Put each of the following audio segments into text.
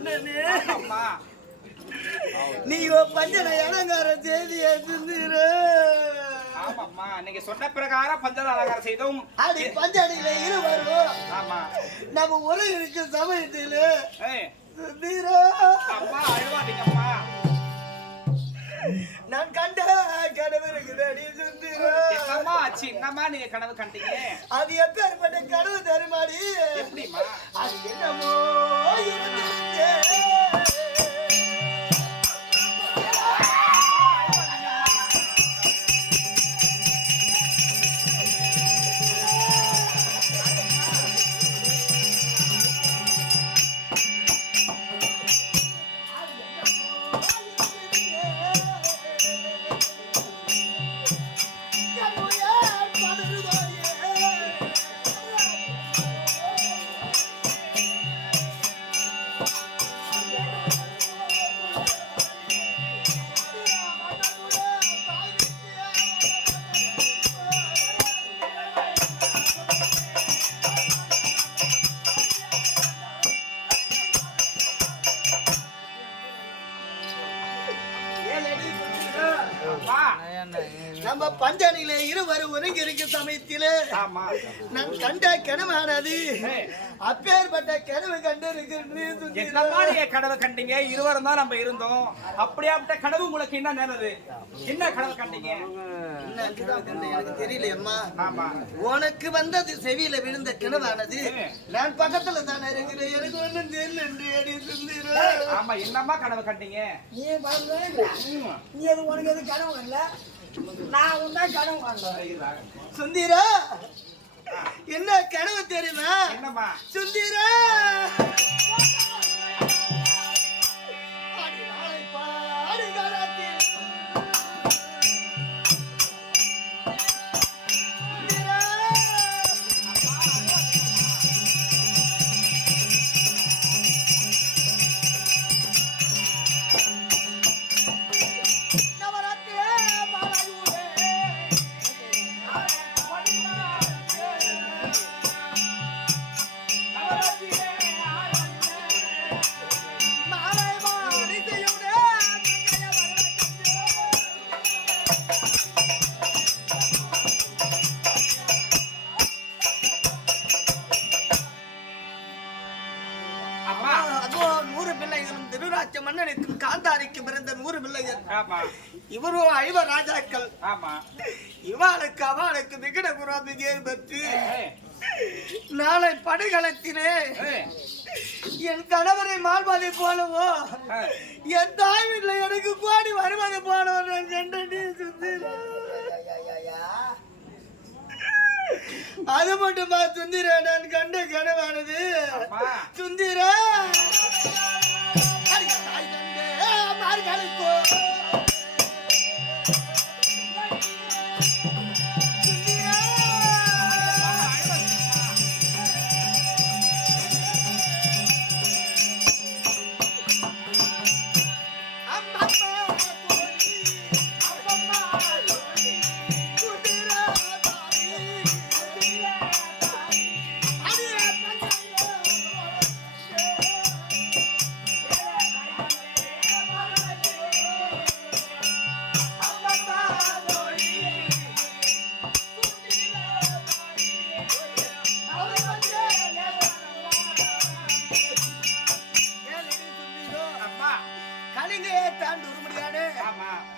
மன்னனே நீ பஞ்சனை அலங்கார செய்திய சிந்திரு. ஆமாம்மா, நீங்க சொன்ன பிரகாரம் பஞ்சனை அலங்காரம் செய்தோம். அடி பஞ்சடியில இருவரும் ஆமா நம்ம உலகிற்கு சமயத்தில் சிந்திரு. அம்மா அழுவாதீங்கம்மா. நான் கண்ட கனவு இருக்குது அடி சிந்திரு. என்னம்மா ஆச்சு? என்னம்மா நீங்க கனவு கண்டீங்க? அது எப்பேற்பட்ட கனவு தருமாடி? எப்படிமா? அது என்னமோ இருந்திருந்தே. நம்ம பஞ்சனிலே இருவரும் ஒருங்கி இருக்க சமயத்திலே நான் கண்ட கனவானது அப்பேற்பட்ட கனவு கண்டு இருக்கு. கனவு கண்டீங்க? இருவரும் தான் நம்ம இருந்தோம். அப்படியாப்பட்ட கனவு உங்களுக்கு என்ன நேரது? என்ன கனவு கண்டீங்க? எனக்கு தெரியல அம்மா. உனக்கு வந்தது செவியில விழுந்த கனவானது நான் பக்கத்துல தானே இருக்கிறேன். எனக்கு ஒண்ணும் தெரியல. ஆமா, என்னம்மா கனவு கண்டீங்க? நீ உனக்கு எது கனவு இல்ல, நான் உண்டா கனவு கண்டேன். சுந்தீரா, என்ன கனவு தெரியுமா? என்னம்மா? சுந்தீரா, மன்னனுக்கும் காந்தாரிக்கும் பிறந்த 100 பிள்ளைகள். இவரும் 5 ராஜாக்கள். இவாளுக்கு அவளுக்கு விகட குராபிகை பற்றி நாளை படுகளத்திலே என் கணவரை மாழ்வதை போலவோ என் தாய் வீட்டில் எனக்கு கோடி வருவது போலவோ அது மட்டுமா சுந்திரா? நான் கண்ட கனவானது சுந்திரா மார்கழிக்கோ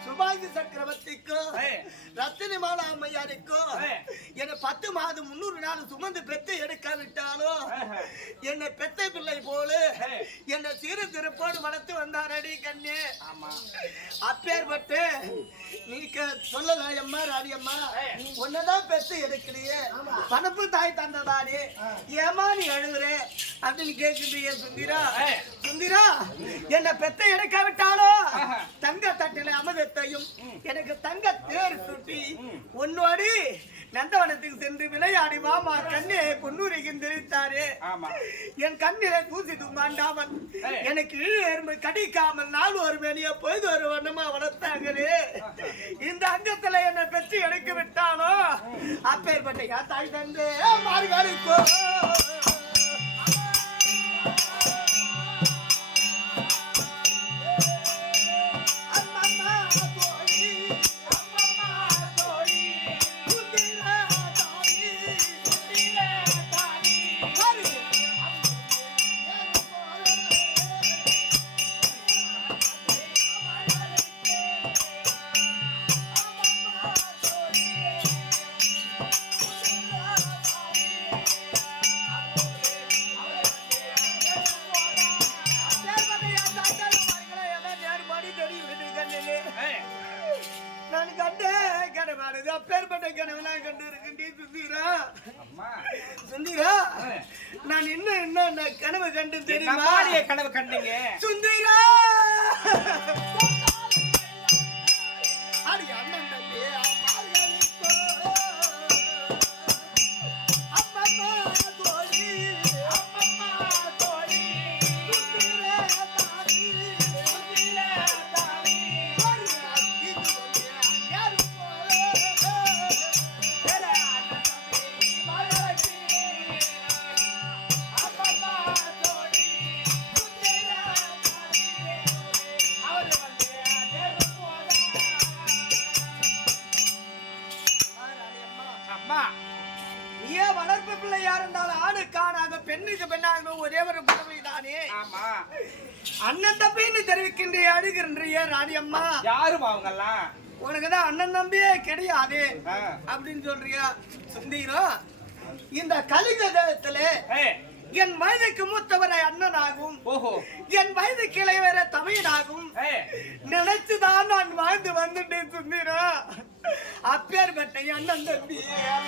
சுபாஷி சக்கரவர்த்திக்கும் ரத்தினி மாலா அம்மையாருக்கும் என்னை 10 மாதம் 300 நாள் சுமந்து பெத்தை எடுக்காவிட்டாலும் என்னை பெத்தை பிள்ளை போல என்னை சிறு திருப்போடு வளர்த்து வந்தாரடி கண்ணே. அப்பேற்பட்டு நீங்க சொல்லலாம் அம்மா ராணியம்மா, உன்னதான் பெத்து எடுக்கலையே, பணப்பு தாய் தந்ததாடி ஏமா நீ அழுகுறே அப்படின்னு கேட்குறிய சுந்திரா. சுந்திரா, என்னை பெத்தை எடுக்காவிட்டாலும் தங்க தட்டில அமிர்தத்தையும் எனக்கு தங்க தேர் சுட்டி உன்னோடு நந்தவனத்துக்கு சென்று விளையாடி வாமா கண்ணே பொன்னூரிக்கு தெரிவித்தாரு. என் கண்ணில தூசி தும்பாண்டாமல் எனக்கு எறும்பு கடிக்காமல் நாள் ஒரு மேனிய பொழுது ஒரு வண்ணமா வளர்த்தாங்களே. இந்த அங்கத்துல என்னை பெற்று எடுக்க விட்டாலும் அப்பேற்பட்ட தாய் தந்தே மார்கழிக்கோ கனவு கண்டு என்ன தெரியுமா? மாதிரியே கனவு கண்டீங்க? சுந்தரா அடி அண்ணன் தம்பி அம்மாளுக்கோ அம்மம்மா தோழி சுந்தரா தாவி ஒரு அக்கிது வந்து அங்காரு அம்மா நீயே வளர்ப்பு பிள்ளையா இருந்தாலும் ஆணுக்கானாக பெண்ணுக்கு பெண்ணாக ஒரே ஒரு புடவை தானே. ஆமா அண்ணன் தம்பின்னு தெரிவிக்கின்றே அழுகின்றிய ராணி அம்மா. யாரும் அவங்க எல்லாம் உனக்குதான் அண்ணன் தம்பியே கிடையாது ஆ. அப்படின்னு சொல்றியா? சுந்தீரம் இந்த கலிகதத்துல என் வயதுக்கு மூத்தவரை அண்ணனாகும், ஓஹோ என் வயதுக்கு இளையவர தமையனாகும் நினைச்சுதான் நான் வாழ்ந்து வந்துட்டேன். சுந்தீரம் அப்பேற்பட்ட அண்ணன் தம்பி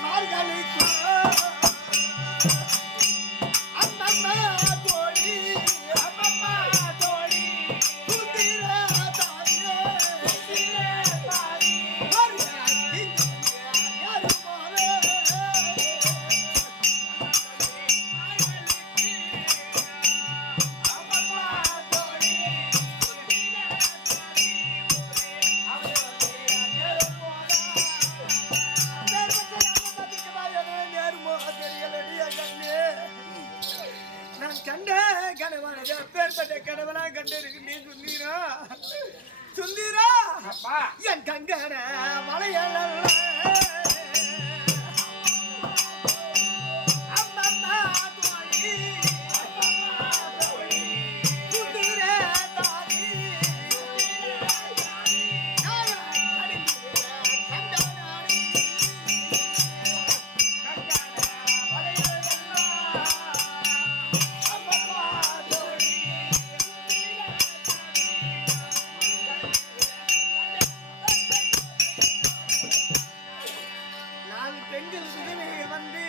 மார்களுக்கு அம்மம்மா தோழி சுந்தீர தாயே ஒரு அக்கிது யாரு போல நான் கண்ட கணவனது அப்பேற்பட்ட கணவனா கண்டு இருக்கு. சுந்தீரா சுந்தீரா அப்பா என் கங்கன மலையாள அம்மம்மா தோழி சுந்தீர தாடி நாலு பெண்கள் விதவை வந்து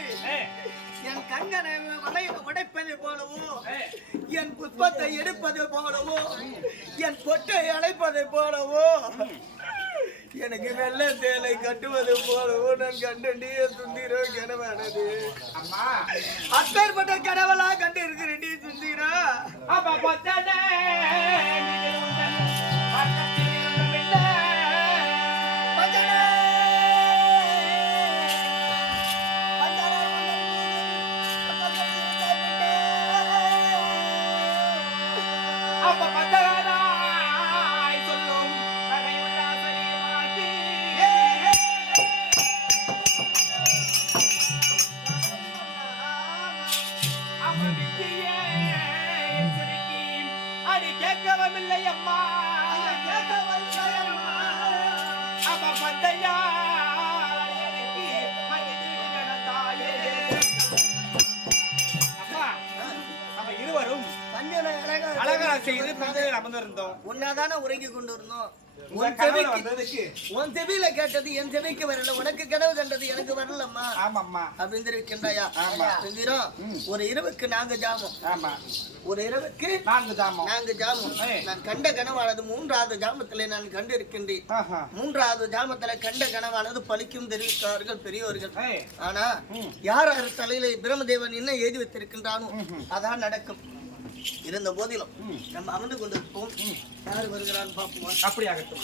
என் கங்கனை உடைப்பது போலவோ, என் புஷ்பத்தை எடுப்பது போலவோ, என் பொட்டை அழைப்பதை போலவோ, எனக்கு வெள்ள சேலை கட்டுவது போலவோ நான் கண்டே சுந்தீரோ கனவானது. அம்மா அப்பேற்பட்ட கனவலா கண்டு இருக்கிறேன் சுந்தீரா. அப்பா பத்தனே அப்பா பத்தனாய் சொல்லும் நகையுள்ள சரியமாக்கி அம்மா விக்கியே சுருக்கி அடி கேட்கவும் இல்லை அம்மா அப்பா பத்தையா எனக்கு மகிழ்ச்சியான தாயே. அம்மா நம்ம இருவரும் அழகா செய்து பந்தலில் அமர்ந்திருந்தோம். உன்னாதானே உறங்கி கொண்டு இருந்தோம். உங்க கனவுல வந்ததுக்கு உன் செவியில கேட்டது என் செவிக்கு வரல, உனக்கு கனவு கண்டது எனக்கு வரலம்மா ஆமாம்மா அப்படின்னு இருக்கின்றாயா? ஆமா. சுந்தீரம் ஒரு இரவுக்கு நான்கு ஜாமம், ஆமா ஒரு இரவுக்கு 4 ஜாமம். நான்கு ஜாமம். நான் கண்ட கனவானது 3வது ஜாமத்திலே நான் கண்டு இருக்கின்றேன். ஆஹா 3வது ஜாமத்துல கண்ட கனவானது பலிக்கும் தெரிவித்தார்கள் பெரியோர்கள். ஏய் ஆனா யார் யார் தலையில பிரம்மதேவன் என்ன எழுதி வைத்திருக்கின்றானோ அதான் நடக்கும். இருந்த போதிலும் நம்ம அமர்ந்து கொண்டிருப்போம். யார் வருகிறான்னு பார்ப்போம். அப்படி ஆகட்டும்.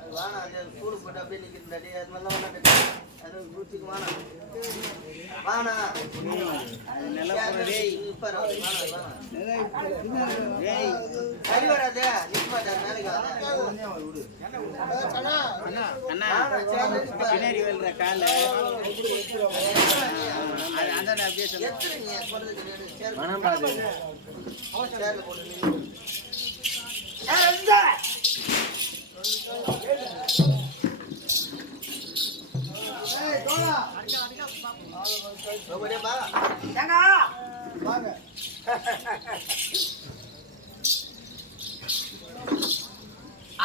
அது வானா அது கூடு போட்டு அப்படியே நிற்கிறேன். அது மாதிரிலாம் வேணாம், அது பூச்சிக்கு வானா வானா சரி வராது நிற்க மாட்டார் மேலே பின்னாடி வெல்ற கால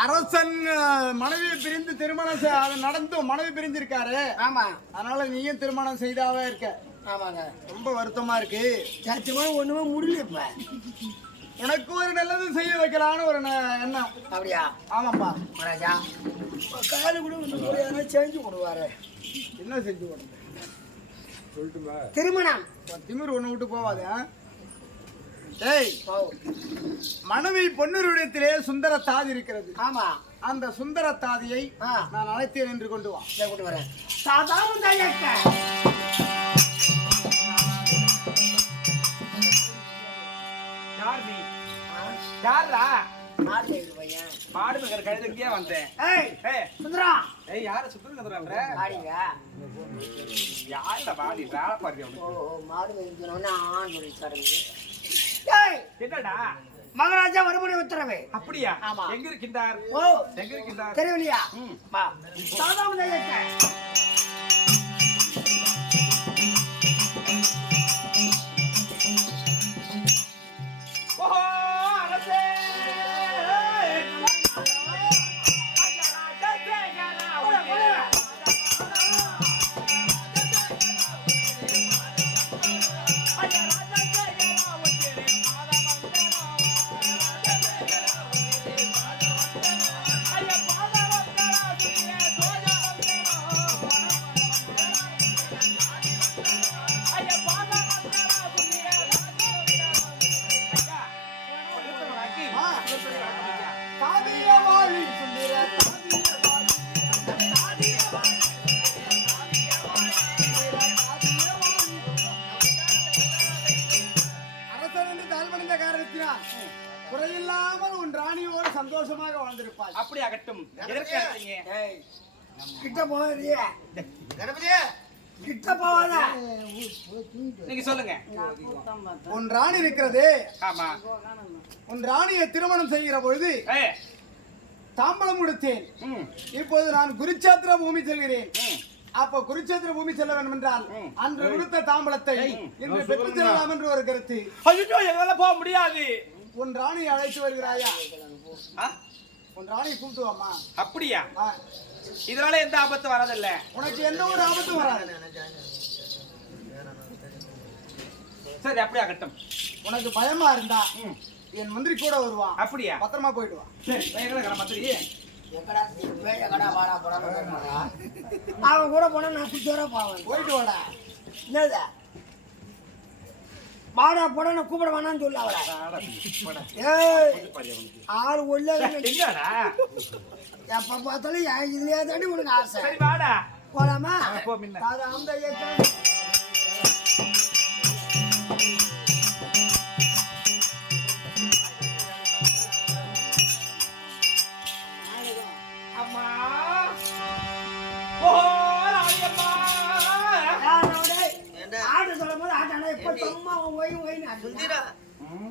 அரசன் மனைவி பிரிந்து திருமணம் அது நடந்து மனைவி பிரிஞ்சிருக்காரு. ஆமா, அதனால நீயும் திருமணம் செய்தாவே இருக்க. ஆமாங்க. ரொம்ப வருத்தமா இருக்கு. சத்தியமா ஒண்ணுமே முடியல. இப்ப உனக்கு ஒரு நல்லது செய்ய வைக்கலான்னு ஒரு எண்ணம். அப்படியா? ஆமாப்பா ராஜா, காலு கூட ஒன்று செஞ்சு கொடுவாரு. என்ன செஞ்சு கொடுங்க சொல்லிட்டுமா? திருமணம். திமிர் ஒண்ணு விட்டு போவாது. ஏய், மனைவி பொன்னுருடத்திலே சுந்தர தாதி இருக்கிறது. ஆமா, அந்த சுந்தர தாதியை நான் அழைத்தேன் என்று கொண்டு வா. கொண்டு வரேன். சாதாரண மாடு மகர் கழுதுக்கே வந்தேன். சுந்தரா, யாரு சுந்தரம்? யாருல பாடி வேலை பாரு. மாடு வைக்கணும்னு ஆண் சொல்லி சடங்கு. என்னடா மகாராஜா வருமுறை உத்தரவு. அப்படியா? ஆமா. எங்க இருக்கின்றார்? ஓ, எங்க இருக்கின்றார்? தெரியலையா? சாதாரண குறையில்லாமல் உன் ராணியோடு சந்தோஷமாக வாழ்ந்திருப்பாள். அப்படி ஆகட்டும். கிட்ட போறியே கிட்ட போவாத. நீங்க சொல்லுங்க. உன் ராணி இருக்கிறது. ஆமா. உன் ராணியை திருமணம் செய்கிற பொழுது தாம்பலம் கொடுத்தேன். இப்போது நான் குருச்சேத்திர பூமி செல்கிறேன். அப்ப குருச்சேத்திர பூமி செல்ல வேண்டும் என்றால் அன்று கொடுத்த தாம்பலத்தை இன்று பெற்று செல்லலாம் என்று ஒரு கருத்து. ஐயோ, என்னால போக முடியாது. உன் ராணியை அழைத்து வருகிறாயா? உன் ராணியை கூப்பிட்டு வாமா. அப்படியா? இதனால எந்த ஆபத்து வராதில்ல. உனக்கு எந்த ஒரு ஆபத்தும் வராது. சரி, அப்படி ஆகட்டும். உனக்கு பயமா இருந்தா என் மந்திரி கூட வருவான். அப்படியா? பத்திரமா போயிட்டு வா. சரி, மந்திரி அவன் கூட போனா நான் குடிச்சோட போவேன். போயிட்டு வாடா. என்னது பாடா போட நான் கூப்பிட வேணான்னு சொல்ல அவளை. ஆறு ஒல்ல எப்ப பார்த்தாலும் இதுலயே தாண்டி உனக்கு ஆசை. போலாமா? அம்மா ஆடு சொல்லும் போது ஆட்டானா எப்ப சும்மா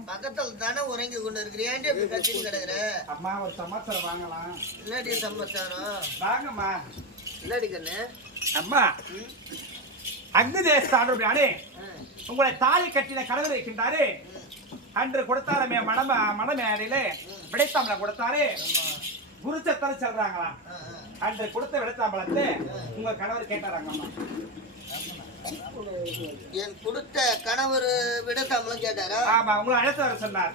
பக்கத்துல தானே உறங்கி கொண்டு இருக்கிறேன். கத்திட்டு கிடக்குற அம்மா, ஒரு சமாச்சாரம் வாங்கலாம். இல்லாடி சமாச்சாரம் வாங்கம்மா. இல்லாடி கண்ணு. அம்மா, அக்னி தேசத்தானே உங்களை தாலி கட்டின கடவுள் இருக்கின்றாரு. அன்று கொடுத்தாரமே மணமேடையில விடைத்தாம்பளம் கொடுத்தாரு. குருச்சத்தல் சொல்றாங்களாம். அன்று கொடுத்த விடைத்தாம்பளத்தை உங்க கணவர் கேட்டாராங்கம்மா. என் கொடுத்த கணவர் விடைத்தாம்பளம் கேட்டாரா? ஆமா, உங்களை அழைத்து வர சொன்னார்.